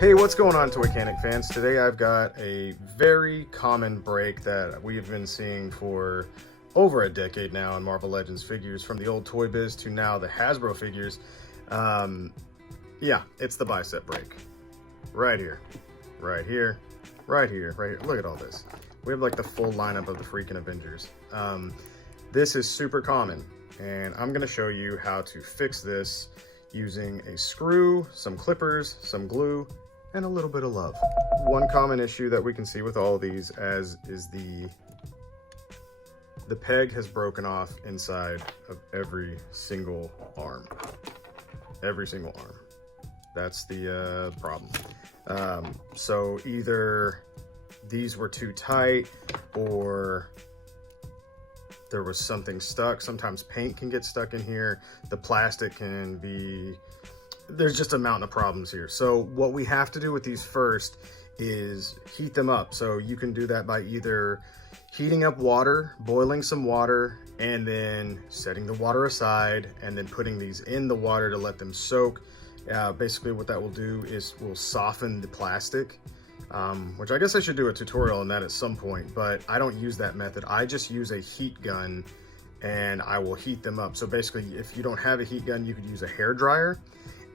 Hey, what's going on, Toy Mechanic fans? Today I've got a very common break that we've been seeing for over a decade now in Marvel Legends figures, from the old Toy Biz to now the Hasbro figures. Yeah, it's the bicep break. Right here, right here, right here, right here. Look at all this. We have like the full lineup of the freaking Avengers. This is super common, and I'm gonna show you how to fix this using a screw, some clippers, some glue, and a little bit of love. One common issue that we can see with all of these is the peg has broken off inside of every single arm. Every single arm. That's the problem. So either these were too tight or there was something stuck. Sometimes paint can get stuck in here. The plastic can be, there's just a mountain of problems here. So what we have to do with these first is heat them up. So you can do that by either heating up water, boiling some water, and then setting the water aside, and then putting these in the water to let them soak. Basically what that will do is will soften the plastic, which I guess I should do a tutorial on that at some point, but I don't use that method. I just use a heat gun and I will heat them up. So basically, if you don't have a heat gun, you could use a hair dryer.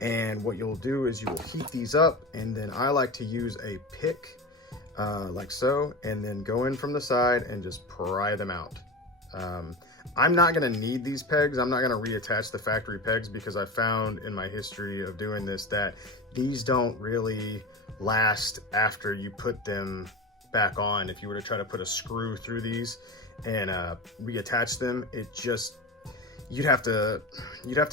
And what you'll do is you will heat these up, and then I like to use a pick like so, and then go in from the side and just pry them out. I'm not gonna need these pegs. I'm not gonna reattach the factory pegs because I found in my history of doing this that these don't really last after you put them back on. If you were to try to put a screw through these and reattach them, it just, you'd have to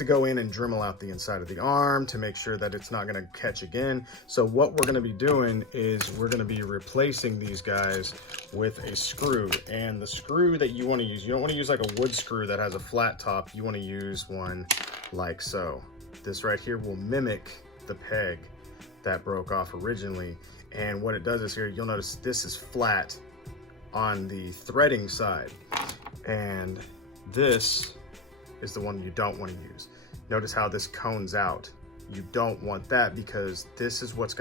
go in and Dremel out the inside of the arm to make sure that it's not going to catch again. So what we're going to be doing is we're going to be replacing these guys with a screw. And the screw that you want to use, you don't want to use like a wood screw that has a flat top. You want to use one like so. This right here will mimic the peg that broke off originally. And what it does is here, you'll notice this is flat on the threading side. And this is the one you don't want to use. Notice how this cones out. You don't want that because this is what's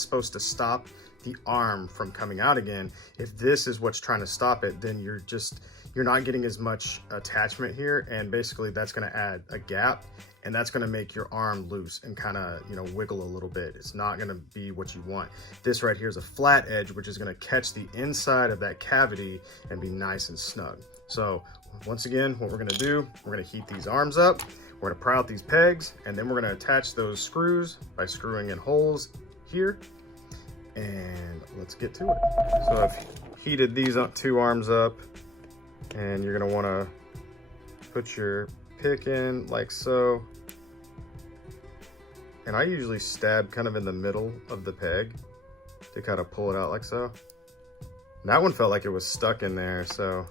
supposed to stop the arm from coming out again. If this is what's trying to stop it, then you're not getting as much attachment here, and basically that's going to add a gap, and that's going to make your arm loose and kind of, you know, wiggle a little bit. It's not going to be what you want. This right here is a flat edge, which is going to catch the inside of that cavity and be nice and snug. So once again, what we're going to do, we're going to heat these arms up, we're going to pry out these pegs, and then we're going to attach those screws by screwing in holes here. And let's get to it. So I've heated these two arms up, and you're going to want to put your pick in like so. And I usually stab kind of in the middle of the peg to kind of pull it out like so. And that one felt like it was stuck in there, so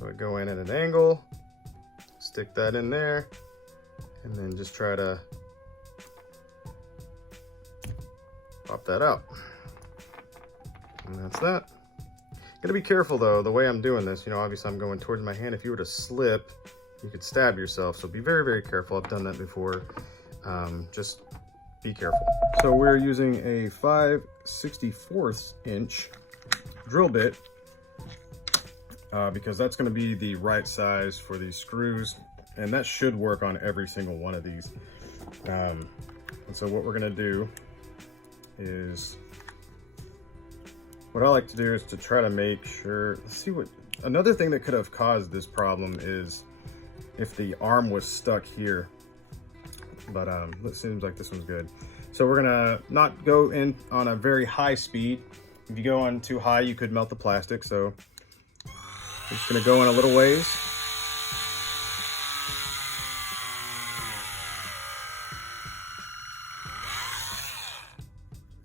I go in at an angle, stick that in there, and then just try to pop that out. And that's that. Gotta be careful though, the way I'm doing this, you know, obviously I'm going towards my hand. If you were to slip, you could stab yourself. So be very, very careful. I've done that before. Just be careful. So we're using a 5/64 inch drill bit because that's going to be the right size for these screws, and that should work on every single one of these. And so what we're going to do is, what I like to do is to try to make sure, let's see what, another thing that could have caused this problem is if the arm was stuck here, but it seems like this one's good. So we're gonna not go in on a very high speed. If you go on too high, you could melt the plastic. So I'm just gonna go in a little ways.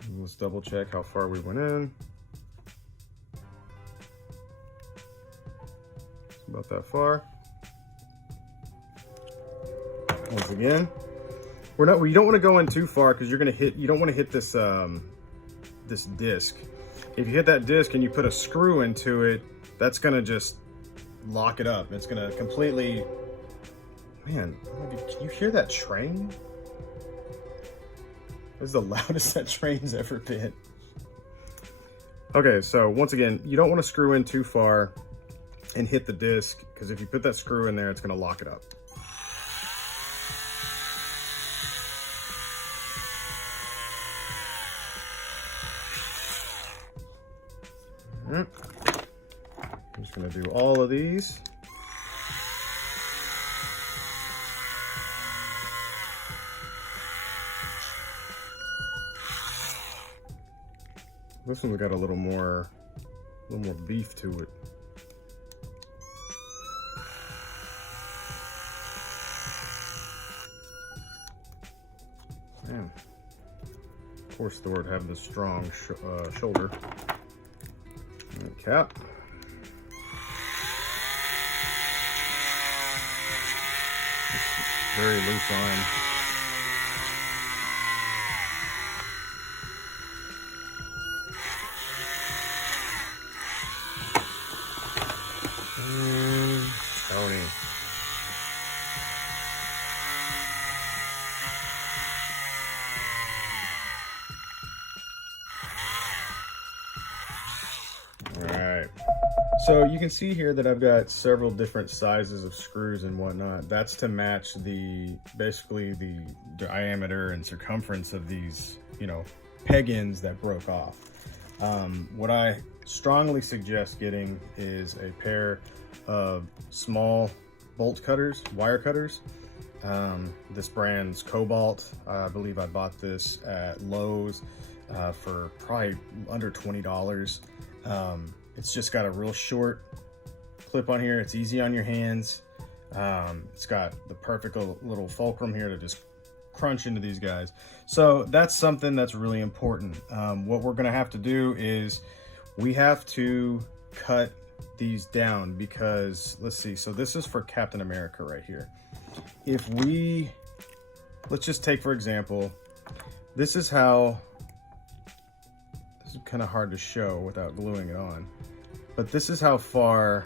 And let's double check how far we went in. It's about that far. Once again, we don't want to go in too far because you're going to hit, you don't want to hit this this disc. If you hit that disc and you put a screw into it, that's going to just lock it up. It's going to completely, man, can you hear that train? This is the loudest that train's ever been. Okay, so once again, you don't want to screw in too far and hit the disc, because if you put that screw in there, it's going to lock it up. I'm just going to do all of these. This one's got a little more beef to it. Man, of course Thor would have the strong shoulder. And cap. It's very loose on. Tony. Alright, so you can see here that I've got several different sizes of screws and whatnot. That's to match basically the diameter and circumference of these, you know, peg ends that broke off. What I strongly suggest getting is a pair of small bolt cutters, wire cutters. This brand's Cobalt. I believe I bought this at Lowe's for probably under $20. It's just got a real short clip on here. It's easy on your hands. It's got the perfect little fulcrum here to just crunch into these guys. So that's something that's really important. What we're gonna have to do is we have to cut these down, because let's see, so this is for Captain America right here. If let's just take, for example, this is kind of hard to show without gluing it on, but this is how far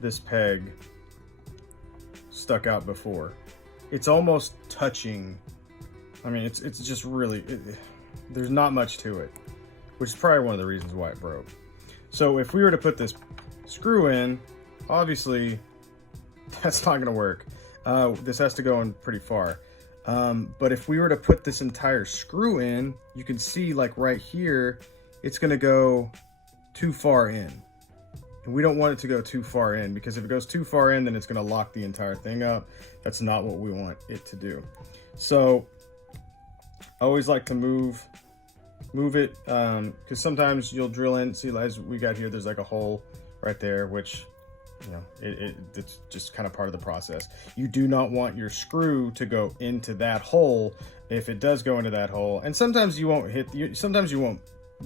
this peg stuck out before. It's almost touching. I mean, it's just really, there's not much to it, which is probably one of the reasons why it broke. So if we were to put this screw in, obviously that's not gonna work. This has to go in pretty far. But if we were to put this entire screw in, you can see like right here, it's gonna go too far in. And we don't want it to go too far in, because if it goes too far in, then it's gonna lock the entire thing up. That's not what we want it to do. So I always like to move it, because sometimes you'll drill in, see, as we got here, there's like a hole right there, which, you know, it's just kind of part of the process. You do not want your screw to go into that hole. If it does go into that hole, and sometimes you won't sometimes you won't,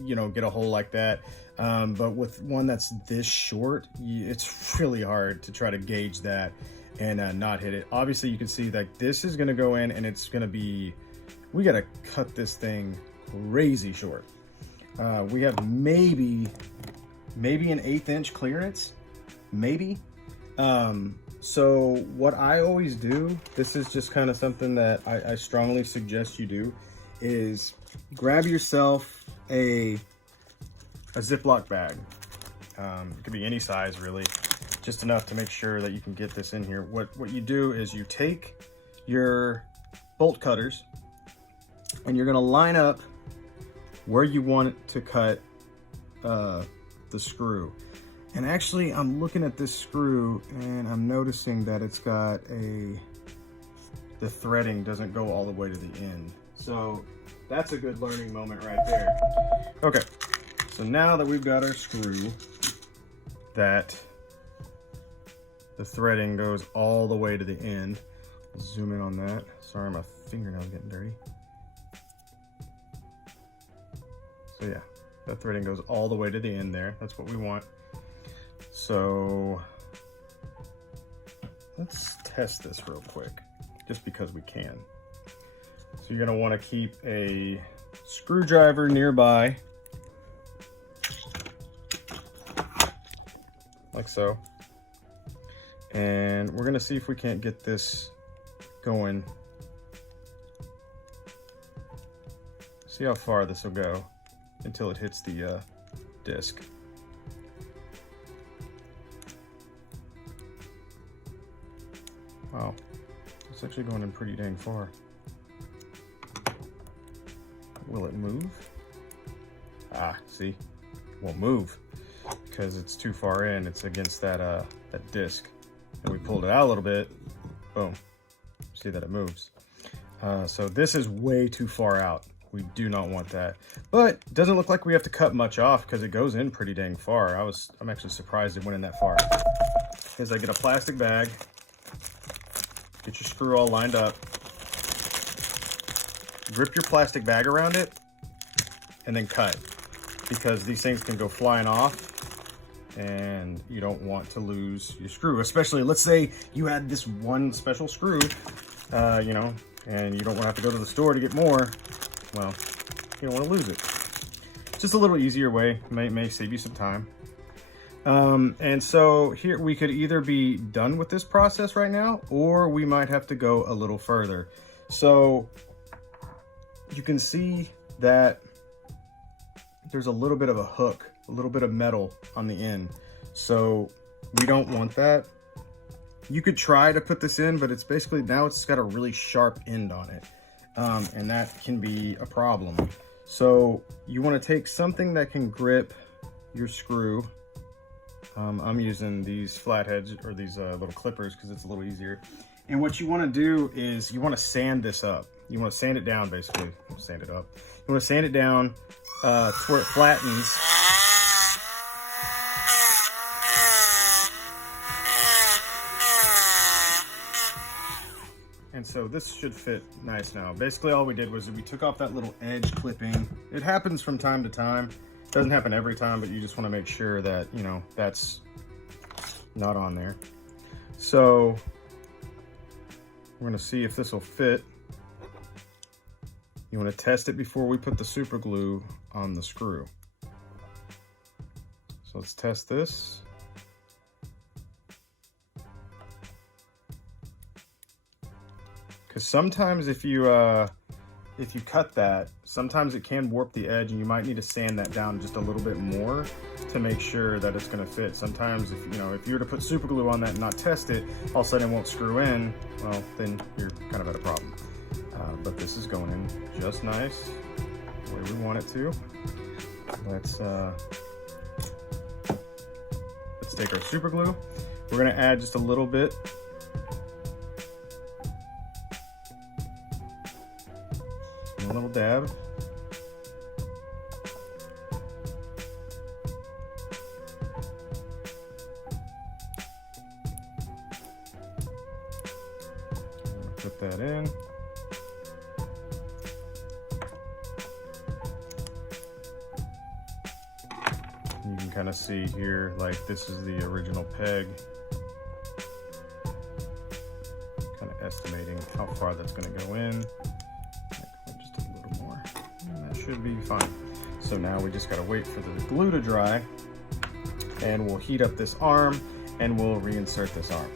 you know, get a hole like that, but with one that's this short, it's really hard to try to gauge that and not hit it. Obviously you can see that this is going to go in, and it's going to be, we got to cut this thing crazy short. We have maybe an 1/8 inch clearance, maybe. So what I always do, this is just kind of something that I strongly suggest you do, is grab yourself a Ziploc bag. It could be any size really, just enough to make sure that you can get this in here. What you do is you take your bolt cutters and you're gonna line up where you want it to cut the screw. And actually, I'm looking at this screw and I'm noticing that it's got the threading doesn't go all the way to the end. So that's a good learning moment right there. Okay, so now that we've got our screw that the threading goes all the way to the end, let's zoom in on that. Sorry, my fingernail's getting dirty. So yeah, that threading goes all the way to the end there. That's what we want. So let's test this real quick, just because we can. So you're gonna wanna keep a screwdriver nearby, like so. And we're gonna see if we can't get this going See how far this will go until it hits the disc. Wow, it's actually going in pretty dang far. Will it move? Ah, see, it won't move because it's too far in. It's against that that disc, and we pulled it out a little bit. Boom. See that it moves. So this is way too far out. We do not want that. But it doesn't look like we have to cut much off because it goes in pretty dang far. I'm actually surprised it went in that far. Because I get a plastic bag, get your screw all lined up, grip your plastic bag around it, and then cut. Because these things can go flying off and you don't want to lose your screw. Especially, let's say you had this one special screw, you know, and you don't want to have to go to the store to get more. Well, you don't want to lose it. Just a little easier way, may save you some time. And so here we could either be done with this process right now, or we might have to go a little further. So you can see that there's a little bit of a hook, a little bit of metal on the end. So we don't want that. You could try to put this in, but it's basically, now it's got a really sharp end on it. And that can be a problem. So you want to take something that can grip your screw. I'm using these flatheads, or these little clippers, because it's a little easier. And what you want to do is you want to sand this up. You want to sand it down, basically. Sand it up. You want to sand it down to where it flattens. And so this should fit nice now. Basically all we did was we took off that little edge clipping. It happens from time to time. Doesn't happen every time, but you just want to make sure that, you know, that's not on there. So we're going to see if this will fit. You want to test it before we put the super glue on the screw. So let's test this. Because sometimes if you cut that, sometimes it can warp the edge, and you might need to sand that down just a little bit more to make sure that it's going to fit. Sometimes if you were to put super glue on that and not test it, all of a sudden it won't screw in. Well, then you're kind of at a problem. But this is going in just nice, the way we want it to. Let's take our super glue. We're going to add just a little bit. A little dab. Put that in. You can kind of see here, like this is the original peg. Kind of estimating how far that's going to go in. Should be fine. So now we just got to wait for the glue to dry, and we'll heat up this arm and we'll reinsert this arm.